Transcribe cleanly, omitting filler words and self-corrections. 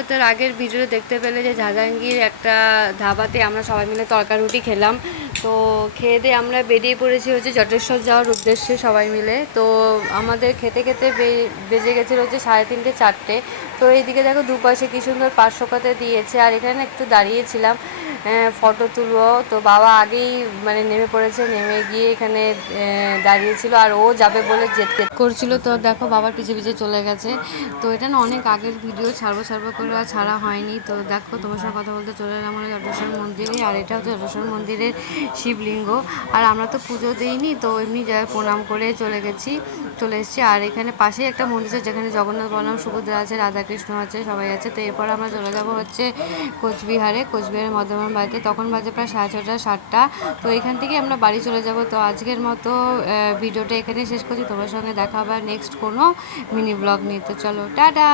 মহাভারতের আগের ভিডিও দেখতে পেলে যে জাহাঙ্গীর একটা ধাবাতে আমরা সবাই মিলে তরকা রুটি খেলাম। তো খেয়ে দিয়ে আমরা বেরিয়ে পড়েছি হচ্ছে জটেশ্বর যাওয়ার উদ্দেশ্যে সবাই মিলে। তো আমাদের খেতে খেতে বেজে গেছিলো হচ্ছে 3:30 4টে। তো এইদিকে দেখো দুপাশে কী সুন্দর 500 টাকা দিয়েছে, আর এখানে একটু দাঁড়িয়েছিলাম ফটো তুলবো। তো বাবা আগেই মানে নেমে পড়েছে, নেমে গিয়ে এখানে দাঁড়িয়েছিল, আর ও যাবে বলে জেদ করছিল। তো দেখো বাবার পিছে পিছে চলে গেছে। তো এটা না অনেক আগের ভিডিও, ছাড়বো করে আর ছাড়া হয়নি। তো দেখো তোমার সঙ্গে কথা বলতে চলে এলাম মানে জটেশ্বর মন্দিরে, আর এটা হচ্ছে জটেশ্বর মন্দিরের শিবলিঙ্গ। আর আমরা তো পুজো দিইনি, তো এমনি যাই প্রণাম করে চলে এসেছি। আর এখানে পাশেই একটা মন্দির আছে যেখানে জগন্নাথ বলরাম সুভদ্রা আছে, রাধাকৃষ্ণ আছে, সবাই আছে। তো এরপর আমরা চলে যাবো হচ্ছে কোচবিহারের মধ্যমান বাড়িতে। তখন বাজে প্রায় 6:30 7টা। তো এখান থেকে আমরা বাড়ি চলে যাব। তো আজকের মতো ভিডিওটা এখানে শেষ করছি। তোমার সঙ্গে দেখা আবার নেক্সট কোনো মিনি ব্লগ নিয়ে। তো চলো টাটা।